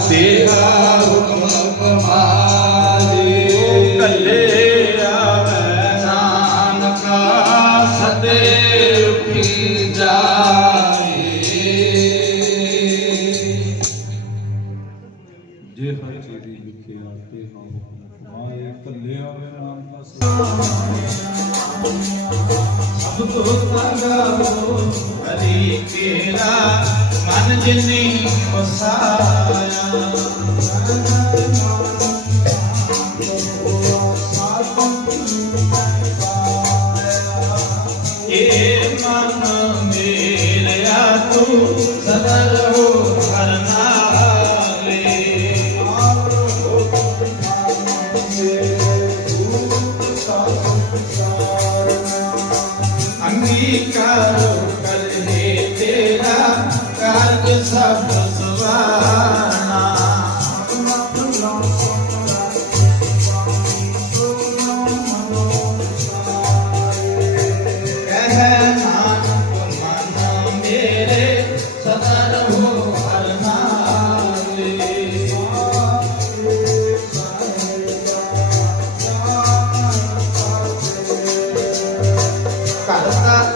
ਤੇਰਾ ਹੁਕਮ ਕਮਾਲੇ ਕੱਲੇ ਆਵੇ ਨਾਨਕਾ ਸਦੇ ਕੀ ਜਾਏ ਜੇ ਹਰ ਚੀਰੀ ਵਿਖੇ ਆਤੇ ਹਾਂ। ਮਾਏ ਕੱਲੇ ਆਵੇ ਨਾਮ ਦਾ ਸਭ ਤੋਂ ਤੰਗੋ ਕਲੀ ਤੇਰਾ ਮਨ ਜਿਨੀ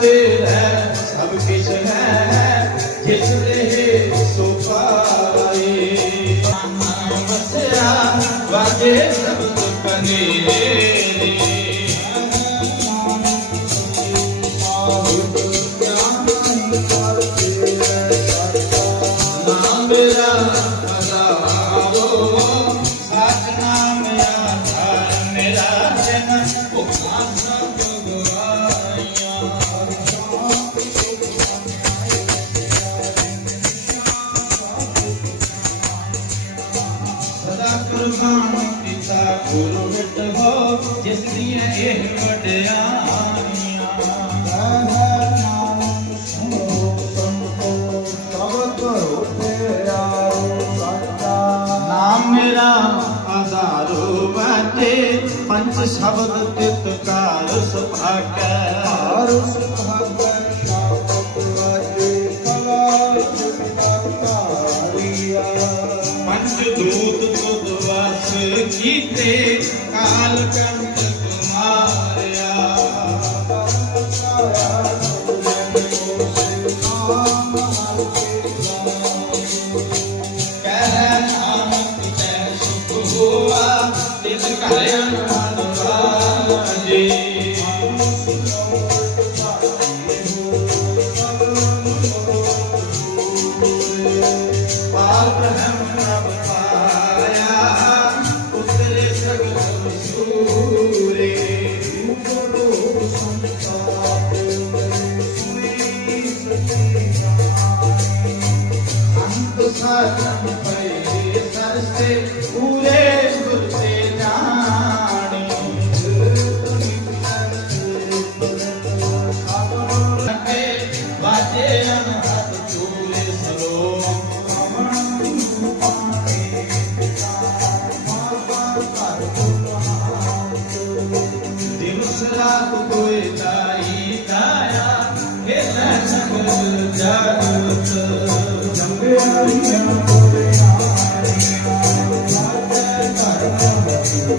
ਕਰਤਾ ਤੇਰਾ ਸਭ ਕਿਛ ਹੈ ਜਿਸ ਦੇ ਸੋ ਪਾਏ ਮਨ ਵਸਿਆ ਵਾਜੇ ਸ਼ਬਦ ਤਿਤਕਾਰ ਸੁਭਾਗੈ ਪੰਜ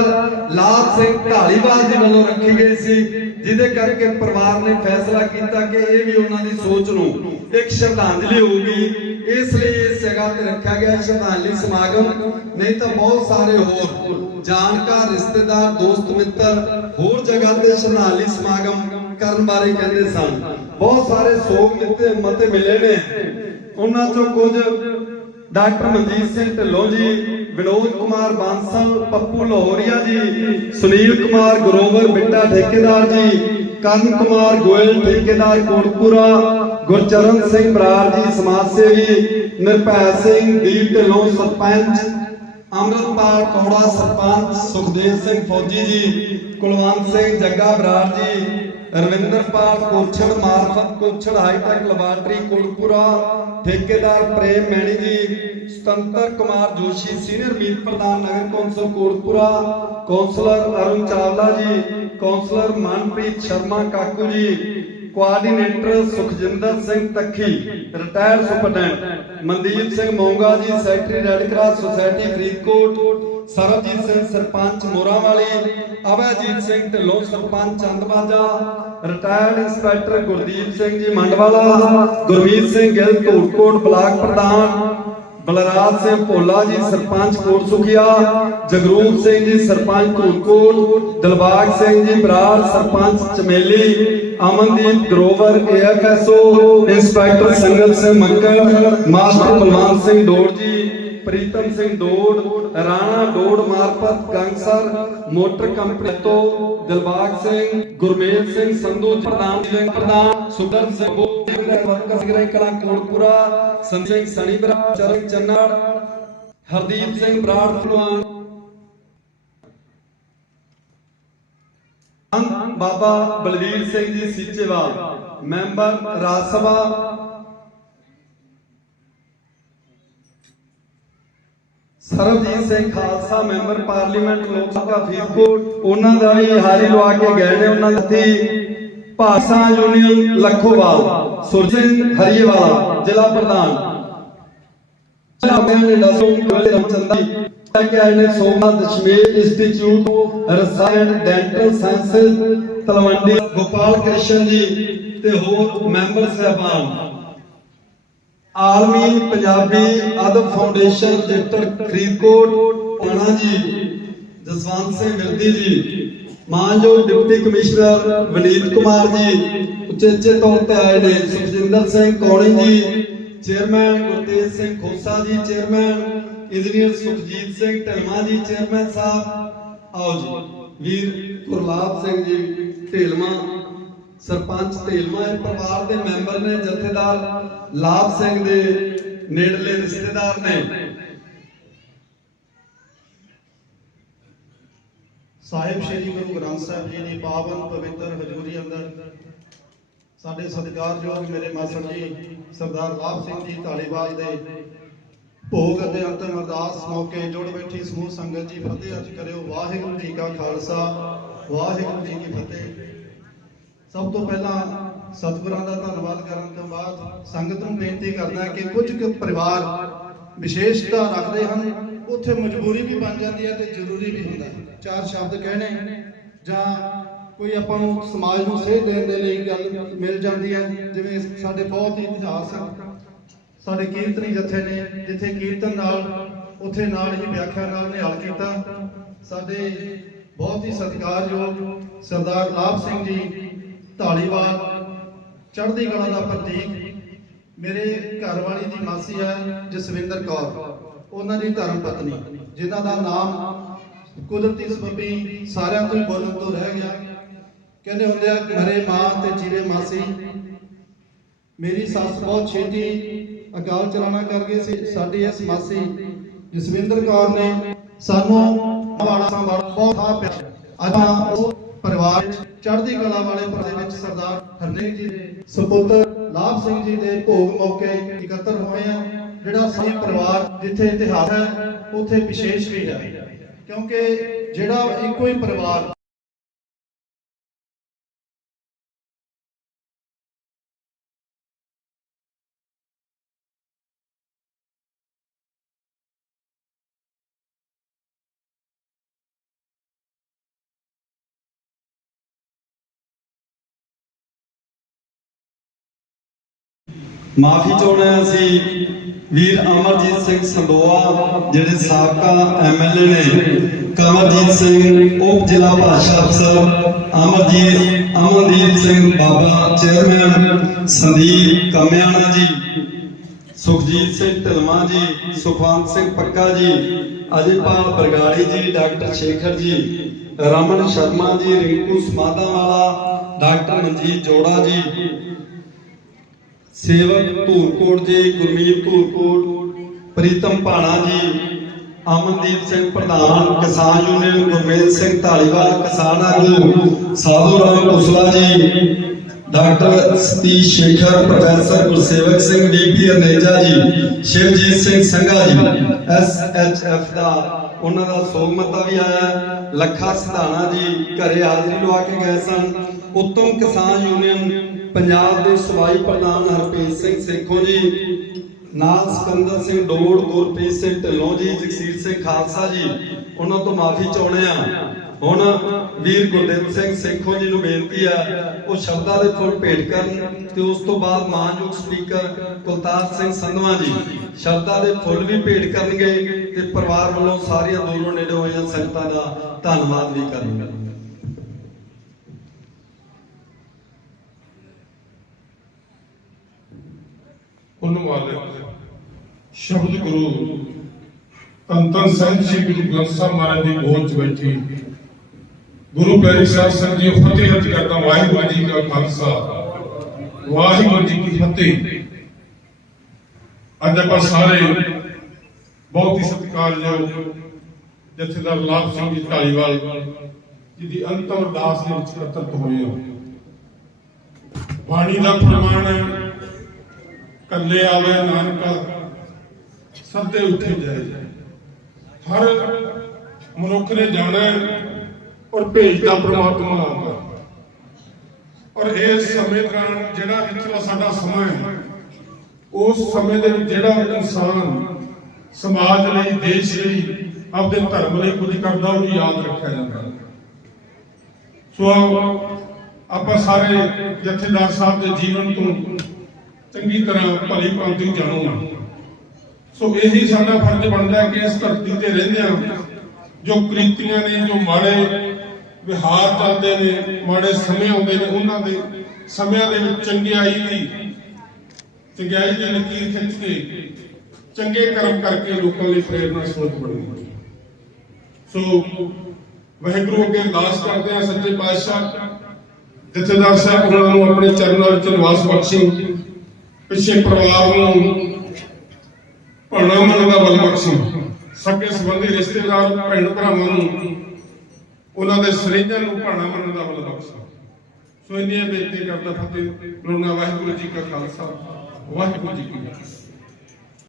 ਨੀ ਲਾਭ ਸਿੰਘ ਢਾਲੀਵਾਲ ਜੀ ਵੱਲੋਂ ਰੱਖੀ ਗਈ ਸੀ, ਜਿਹਦੇ ਕਰਕੇ ਪਰਿਵਾਰ ਨੇ ਫੈਸਲਾ ਕੀਤਾ ਕਿ ਇਹ ਵੀ ਉਹਨਾਂ ਦੀ ਸੋਚ ਨੂੰ ਇੱਕ ਸ਼ਰਧਾਂਜਲੀ ਹੋਊਗੀ। ਇਸ ਲਈ ਇਸ ਜਗ੍ਹਾ ਤੇ ਰੱਖਿਆ ਗਿਆ ਸ਼ਰਧਾਂਜਲੀ ਸਮਾਗਮ। ਨਹੀਂ ਤਾਂ ਬਹੁਤ ਸਾਰੇ ਹੋਰ ਜਾਣਕਾਰ, ਰਿਸ਼ਤੇਦਾਰ, ਦੋਸਤ, ਮਿੱਤਰ ਹੋਰ ਜਗ੍ਹਾ ਤੇ ਸ਼ਰਧਾਂਜਲੀ ਸਮਾਗਮ ਕਰਨ ਬਾਰੇ ਕਹਿੰਦੇ ਸਨ। ਬਹੁਤ ਸਾਰੇ ਸੋਗ ਮਿੱਤੇ ਮਤੇ ਮਿਲੇ ਨੇ। ਉਹਨਾਂ ਚੋਂ ਕੁਝ ਡਾਕਟਰ ਮਨਜੀਤ ਸਿੰਘ ਢਿੱਲੋਂ ਜੀ ਵਿਨੋਦ ਕੁਮਾਰ ਬਾਂਸਲ, ਪੱਪੂ ਲਾਹੌਰੀਆ ਜੀ, ਸੁਨੀਲ ਕੁਮਾਰ ਗਰੋਵਰ, ਬਿੱਟਾ ਠੇਕੇਦਾਰ ਜੀ ਕਰਨ ਕੁਮਾਰ ਗੋਇਲ, ਠੇਕੇਦਾਰ ਕੋਟਪੁਰਾ, ਗੁਰਚਰਨ ਸਿੰਘ ਬਰਾੜ ਜੀ, ਸਮਾਜ ਸੇਵੀ, ਨਿਰਭੈ ਸਿੰਘ, ਦੀਪ ਢਿੱਲੋਂ, ਸਰਪੰਚ, ਅੰਮ੍ਰਿਤਪਾਲ ਕੌੜਾ, ਸਰਪੰਚ, ਸੁਖਦੇਵ ਸਿੰਘ ਫੌਜੀ ਜੀ, Kulwant Singh Jagga Brar ji, Ravinderpal Kochhar ਮਾਰਫਤ Kochhar hi tech laboratory Kotpura, ਠੇਕੇਦਾਰ ਪ੍ਰੇਮ ਮੈਣੀ ਜੀ ਸੁਤੰਤਰ ਕੁਮਾਰ ਜੋਸ਼ੀ ਸੀਨੀਅਰ ਮੀਤ ਪ੍ਰਧਾਨ ਨਗਰ council Kotpura, councillor Arun Chawla ji, councillor Manpreet Sharma Kaku ji coordinator Sukhjinder Singh Takhi retired superintendent Mandeep Singh Monga ji secretary red cross society Faridkot, Sarabjit Singh sarpanch Morawali Singh Dhillon sarpanch Chandbaja retired inspector Gurdeep Singh ji Mandwala, Gurmeet Singh Gill Dhudkot block ਪ੍ਰਧਾਨ ਬਲਰਾਜ ਸਿੰਘ ਭੋਲਾ ਜੀ, ਸਰਪੰਚ ਕੋਟ ਸੁਖੀਆ, Jagroop Singh ji, sarpanch Dhudkot Dilbagh Singh ji, Brar sarpanch Chameli, Amandeep Grover, AFSO, inspector Sangat Singh Makkar, master Balwant Singh Dod ji, Pritam Singh Dod, Rana Dod ਮਾਰਪਤ Gangsar, motor company ਤੋਂ ਦਿਲਬਾਗ ਸਿੰਘ, ਗੁਰਮੇਲ ਸਿੰਘ ਸੰਧੂ ਪ੍ਰਧਾਨ ਪ੍ਰਧਾਨ ਸੁਦਰ Singh worker ਸਿਗਰਾਈ ਕਲਾ ਕੋਟਪੁਰਾ ਸੰਤ ਸਿੰਘ ਸਣੀ ਬਰਾ ਸਿੰਘ ਬਰਾੜ ਫਲਵਾਨ ਸੰਤ Baba Balbir Singh ji Seechewal, member Raj Sabha. Sarabjit Singh Khalsa, member parliament, Lok Sabha, Faridkot. ਉਹਨਾਂ ਦਾ ਵੀ ਹਾਜ਼ਰੀ ਲਵਾ ਕੇ ਗਏ ਨੇ, ਉਹਨਾਂ ਦੀ ਭਾਸ਼ਾ ਯੂਨੀਅਨ ਲੱਖੋਵਾਲ, ਸੁਰਜੀਤ ਹਰੀਵਾਲਾ, ਜ਼ਿਲ੍ਹਾ ਪ੍ਰਧਾਨ। ਚਾਹਮਿਆਂ ਦੱਸੋ ਰਮਚੰਦਾ ਕਿ ਆਏ ਨੇ institute research dental sciences Talwandi Gopal Krishan ji ਤੇ ਹੋਰ ਮੈਂਬਰ ਸਹਿਬਾਨ। ਆਲਮੀ ਪੰਜਾਬੀ ਅਦਬ ਫਾਊਂਡੇਸ਼ਨ ਰਜਿਸਟਰਡ ਫਰੀਦਕੋਟ ਪਾਣਾ ਜੀ, ਜਸਵੰਤ ਸਿੰਘ ਵਿਰਦੀ ਜੀ ਮਾਨਯੋਗ ਡਿਪਟੀ ਕਮਿਸ਼ਨਰ ਵਨੀਤ ਕੁਮਾਰ ਜੀ, ਉਚੇਚੇ ਤੌਰ ਤੇ ਆਏ ਨੇ। ਸੁਖਜਿੰਦਰ ਸਿੰਘ ਕੌਣੀ ਜੀ, chairman Gurtej Singh Khosa ji, chairman engineer Sukhjit Singh Dhalma ji, chairman Sahib. ਆਓ ਜੀ, ਵੀਰ ਗੁਰਲਾਬ ਸਿੰਘ ਜੀ, ਢੇਲਮਾ, ਸਰਪੰਚ ਢੇਲਮਾ ਇਹ ਪਰਿਵਾਰ ਦੇ ਮੈਂਬਰ ਨੇ, ਜਥੇਦਾਰ ਲਾਭ ਸਿੰਘ ਦੇ ਨੇੜਲੇ ਰਿਸ਼ਤੇਦਾਰ ਨੇ। ਸਾਹਿਬ ਸ੍ਰੀ ਗੁਰੂ ਗ੍ਰੰਥ ਸਾਹਿਬ ਜੀ ਦੀ ਪਾਵਨ ਪਵਿੱਤਰ ਹਜ਼ੂਰੀ ਅੰਦਰ ਸਾਡੇ ਸਤਿਕਾਰਯੋਗ ਮੇਰੇ ਮਾਸਟਰ ਜੀ, ਸਰਦਾਰ ਲਾਭ ਸਿੰਘ ਜੀ ਢਾਲੀਵਾਲ ਦੇ ਭੋਗ ਅਤੇ ਅੰਤਮ ਅਰਦਾਸ ਮੌਕੇ ਜੁੜ ਬੈਠੀ ਸਮੂਹ ਸੰਗਤ ਜੀ, ਫਤਿਹ ਅਰਜ ਕਰਿਓ, ਵਾਹਿਗੁਰੂ ਜੀ ਕਾ ਖਾਲਸਾ, ਵਾਹਿਗੁਰੂ ਜੀ ਕੀ ਫਤਿਹ। ਸਭ ਤੋਂ ਪਹਿਲਾਂ ਸਤਿਗੁਰਾਂ ਦਾ ਧੰਨਵਾਦ ਕਰਨ ਤੋਂ ਬਾਅਦ ਸੰਗਤ ਨੂੰ ਬੇਨਤੀ ਕਰਦਾ ਕਿ ਕੁਝ ਕੁ ਪਰਿਵਾਰ ਵਿਸ਼ੇਸ਼ਤਾ ਰੱਖਦੇ ਹਨ। ਉੱਥੇ ਮਜਬੂਰੀ ਵੀ ਬਣ ਜਾਂਦੀ ਹੈ ਤੇ ਜ਼ਰੂਰੀ ਵੀ ਹੁੰਦਾ ਚਾਰ ਸ਼ਬਦ ਕਹਿਣੇ, ਜਾਂ ਕੋਈ ਆਪਾਂ ਨੂੰ ਸਮਾਜ ਨੂੰ ਸੇਧ ਦੇਣ ਦੇ ਲਈ ਗੱਲ ਮਿਲ ਜਾਂਦੀ ਹੈ, ਜਿਵੇਂ ਸਾਡੇ ਬਹੁਤ ਹੀ ਇਤਿਹਾਸ ਸਾਡੇ ਕੀਰਤਨੀ ਜਥੇ ਨੇ, ਜਿੱਥੇ ਕੀਰਤਨ ਨਾਲ, ਉੱਥੇ ਨਾਲ ਹੀ ਵਿਆਖਿਆ ਨਾਲ ਨਿਹਾਲ ਕੀਤਾ। ਸਾਡੇ ਬਹੁਤ ਹੀ ਸਤਿਕਾਰਯੋਗ ਸਰਦਾਰ ਲਾਭ ਸਿੰਘ ਜੀ, ਢਾਲੀਵਾਲ, ਚੜ੍ਹਦੀ ਕਲਾ ਦਾ ਪ੍ਰਤੀਕ। ਮੇਰੇ ਘਰ ਵਾਲੀ ਦੀ ਮਾਸੀ ਹੈ ਜਸਵਿੰਦਰ ਕੌਰ। ਉਹਨਾਂ ਦੀ ਧਰਮ ਪਤਨੀ, ਜਿਨ੍ਹਾਂ ਦਾ ਨਾਮ ਕੁਦਰਤੀ ਸਬਬੀ ਸਾਰਿਆਂ ਤੋਂ ਬੋਲਣ ਤੋਂ ਰਹਿ ਗਿਆ। ਕਹਿੰਦੇ ਹੁੰਦੇ ਆ, ਮਰੇ ਮਾਂ ਤੇ ਜੀਵੇ ਮਾਸੀ। ਮੇਰੀ ਸੱਸ ਬਹੁਤ ਛੇਤੀ ਅਕਾਲ ਚਲਾਣਾ ਕਰ ਗਏ ਸੀ। ਸਾਡੀ ਇਸ ਮਾਸੀ ਜਸਵਿੰਦਰ ਕੌਰ ਨੇ ਸਾਨੂੰ ਵਾਲਾ ਸੰਭਾਲ ਬਹੁਤ ਥਾਂ ਪਿਆ। ਅੱਜ ਆਪਾਂ ਪਰਿਵਾਰ ਵਿੱਚ ਚੜ੍ਹਦੀ ਕਲਾ ਵਾਲੇ ਪਰਿਵਾਰ ਵਿੱਚ ਸਰਦਾਰ ਹਰਨੇਕ ਜੀ ਦੇ ਸੁਪੁੱਤਰ ਲਾਭ ਸਿੰਘ ਜੀ ਦੇ ਭੋਗ ਮੌਕੇ ਇਕੱਤਰ ਹੋਏ ਆ। ਜਿਹੜਾ ਸਹੀ ਪਰਿਵਾਰ ਜਿੱਥੇ ਇਤਿਹਾਸ ਹੈ, ਉੱਥੇ ਵਿਸ਼ੇਸ਼ ਵੀ ਹੈ। ਕਿਉਂਕਿ ਜਿਹੜਾ ਇੱਕੋ ਹੀ ਪਰਿਵਾਰ ਮਾਫੀ ਚਾਹੁੰਦੇ ਹਾਂ ਅਸੀਂ ਵੀਰ ਅਮਰਜੀਤ ਸਿੰਘ ਸੰਦੋਆ, ਜਿਹੜੇ ਸਾਬਕਾ ਐਮਐਲਏ ਨੇ ਕਮਰਜੀਤ ਸਿੰਘ, ਉਪ ਜ਼ਿਲ੍ਹਾ ਭਾਸ਼ਾ ਅਫਸਰ, ਅਮਰਜੀਤ, ਅਮਨਦੀਪ ਸਿੰਘ ਬਾਬਾ, ਚੇਅਰਮੈਨ, ਸੰਦੀਪ ਕਮਿਆਣਾ ਜੀ, ਸੁਖਜੀਤ ਸਿੰਘ ਢਲਮਾ ਜੀ, ਸੁਖਵੰਤ ਸਿੰਘ ਪੱਕਾ ਜੀ, ਅਜੇਪਾਲ ਬਰਗਾੜੀ ਜੀ, ਡਾਕਟਰ ਸ਼ੇਖਰ ਜੀ, ਰਮਨ ਸ਼ਰਮਾ ਜੀ, ਰਿੰਕੂ ਸਮਾਦਾ ਵਾਲਾ ਡਾਕਟਰ ਮਨਜੀਤ ਜੋੜਾ ਜੀ ਸੇਵਕ ਧੂਰਕੋਟ ਜੀ, ਗੁਰਮੀਤ ਧੂਰਕੋਟ, ਪ੍ਰੀਤਮ ਭਾਣਾ ਜੀ, ਅਮਨਦੀਪ ਸਿੰਘ ਪ੍ਰਧਾਨ, ਕਿਸਾਨ ਯੂਨੀਅਨ ਗੁਰਮੇਲ ਸਿੰਘ ਢਾਲੀਵਾਲ, ਕਿਸਾਨ ਆਗੂ, Sadhu Ram Kusla ji, doctor Satish Shekhar, professor Gursevak Singh, DP Aneja ji, Shivjit Singh Sangha ਜੀ, ਐਸ ਐਚ ਐਫ ਦਾ ਉਹਨਾਂ ਦਾ ਸੋਗਮਤਾ ਵੀ ਆਇਆ, ਲੱਖਾ ਸਿਧਾਣਾ ਜੀ ਘਰੇ ਹਾਜ਼ਰੀ ਲਵਾ ਕੇ ਗਏ ਸਨ। ਉੱਤਮ ਕਿਸਾਨ ਯੂਨੀਅਨ ਪੰਜਾਬ ਦੇ ਸੂਬਾਈ ਪ੍ਰਧਾਨ ਹਰਪ੍ਰੀਤ ਸਿੰਘ ਸੇਖੋਂ ਜੀ, ਨਾਲ ਸਿਕੰਦਰ ਸਿੰਘ ਡੋੜ, ਗੁਰਪ੍ਰੀਤ ਸਿੰਘ ਢਿੱਲੋਂ ਜੀ, ਜਗਸੀਰ ਸਿੰਘ ਖਾਲਸਾ ਜੀ, ਉਹਨਾਂ ਤੋਂ ਮਾਫੀ ਚਾਹੁੰਦੇ ਆ ਹੁਣ ਵੀਰ ਗੁਰਦੇਵ ਸਿੰਘ ਸੇਖੋਂ ਜੀ ਨੂੰ ਬੇਨਤੀ ਆ ਉਹ ਸ਼ਬਦਾਂ ਦੇ ਫੁੱਲ ਭੇਟ ਕਰਨ ਤੇ ਉਸ ਤੋਂ ਬਾਅਦ ਮਾਨਯੋਗ ਸਪੀਕਰ ਕੁਲਤਾਰ ਸਿੰਘ ਸੰਧਵਾ ਜੀ, ਸ਼ਬਦਾਂ ਦੇ ਫੁੱਲ ਵੀ ਭੇਟ ਕਰਨਗੇ ਤੇ ਪਰਿਵਾਰ ਵੱਲੋਂ ਸਾਰੀਆਂ ਦੂਰੋਂ ਨੇੜੇ ਹੋਈਆਂ ਸੰਗਤਾਂ ਦਾ ਧੰਨਵਾਦ ਵੀ ਕਰਨਗੇ। ਉਹਨੂੰ ਵਾਲੇ ਸ਼ਬਦ ਗੁਰੂ ਤੰਤਨ ਸਾਹਿਬ ਜੀ ਗੁਰੂ ਗ੍ਰੰਥ ਸਾਹਿਬ ਮਹਾਰਾਜ ਦੀ ਗੋਦ ਚ ਬੈਠੀ। ਗੁਰੂ ਪਿਆਰੀ ਸਾਹਿਬ ਸੰਗਤ ਜੀ, ਫਤਿਹ ਅਰਜ ਕਰਦਾ ਵਾਹਿਗੁਰੂ ਜੀ ਕਾ ਖਾਲਸਾ। ਵਾਹਿਗੁਰੂ ਜੀ ਕੀ ਫਤਿਹ। ਅੱਜ ਆਪਾਂ ਸਾਰੇ ਬਹੁਤ ਹੀ ਸਤਿਕਾਰਯੋਗ ਜਥੇਦਾਰ ਲਾਭ ਸਿੰਘ ਜੀ ਢਾਲੀਵਾਲ ਜਿਹਦੀ ਅੰਤਮ ਅਰਦਾਸ ਦੇ ਵਿੱਚ ਇਕੱਤਰਤ ਹੋਏ ਹੋ। ਬਾਣੀ ਦਾ ਪ੍ਰਮਾਣ ਹੈ ਕੱਲੇ ਆਵੇ ਨਾਨਕ, ਸੱਦੇ ਉੱਠੇ ਜਾਏ ਹਰ ਮਨੁੱਖ ਨੇ ਜਾਣਾ ਔਰ ਭੇਜਦਾ ਪ੍ਰਮਾਤਮਾ ਆਉਂਦਾ ਔਰ ਇਸ ਸਮੇਂ ਦੌਰਾਨ ਜਿਹੜਾ ਵਿਚਲਾ ਸਾਡਾ ਸਮਾਂ ਹੈ, ਉਸ ਸਮੇਂ ਦੇ ਵਿੱਚ ਜਿਹੜਾ ਇਨਸਾਨ ਸਮਾਜ ਲਈ, ਦੇਸ਼ ਲਈ, ਆਪਦੇ ਧਰਮ ਲਈ ਕੁਝ ਕਰਦਾ ਉਹ ਯਾਦ ਰੱਖਿਆ ਜਾਂਦਾ ਸੋ ਆਪਾਂ ਸਾਰੇ ਜਥੇਦਾਰ ਸਾਹਿਬ ਦੇ ਜੀਵਨ ਤੋਂ ਚੰਗੀ ਤਰ੍ਹਾਂ ਭਲੀ ਭਾਂਤੀ ਜਾਣੋ। ਸੋ ਇਹੀ ਸਾਡਾ ਫਰਜ਼ ਬਣਦਾ ਕਿ ਇਸ ਧਰਤੀ ਤੇ ਰਹਿੰਦਿਆਂ ਜੋ ਕ੍ਰਿਤੀਆਂ ਨੇ, ਜੋ ਮਾੜੇ ਵਿਹਾਰ ਚੱਲਦੇ ਨੇ, ਮਾੜੇ ਸਮੇਂ ਆਉਂਦੇ ਨੇ, ਉਹਨਾਂ ਦੇ ਸਮਿਆਂ ਦੇ ਵਿੱਚ ਚੰਗਿਆਈ ਦੀ ਚੰਗਿਆਈ ਦੀ ਲਕੀਰ ਖਿੱਚ ਕੇ, ਚੰਗੇ ਕਰਮ ਕਰਕੇ ਲੋਕਾਂ ਲਈ ਪ੍ਰੇਰਨਾ ਸਰੋਤ ਬਣੋ ਸੋ ਵਾਹਿਗੁਰੂ ਅੱਗੇ ਅਰਦਾਸ ਕਰਦੇ ਆ ਸੱਚੇ ਪਾਤਸ਼ਾਹ, ਜਥੇਦਾਰ ਸਾਹਿਬ ਉਹਨਾਂ ਨੂੰ ਆਪਣੇ ਚਰਨਾਂ ਵਿੱਚ ਨਿਵਾਸ ਬਖਸ਼ੀ। ਪਿੱਛੇ ਪਰਿਵਾਰ ਨੂੰ ਭਾਣਾ ਮਨ ਦਾ ਬਲ ਬਖਸ਼ੀ ਸਕੇ ਸੰਬੰਧੀ ਰਿਸ਼ਤੇਦਾਰ, ਭੈਣ ਭਰਾਵਾਂ ਨੂੰ, ਉਹਨਾਂ ਦੇ ਸਰੀਜਾਂ ਨੂੰ ਭਾਣਾ ਮਨ ਦਾ ਬਲ ਬਖਸ਼ੀ ਸੋ ਇੰਨੀਆਂ ਬੇਨਤੀ ਕਰਦਾ ਫਤਿਹ। ਲੋਨਾ ਵਾਹਿਗੁਰੂ ਜੀ ਕਾ ਖਾਲਸਾ। ਵਾਹਿਗੁਰੂ ਜੀ ਕੀ ਫਤਿਹ।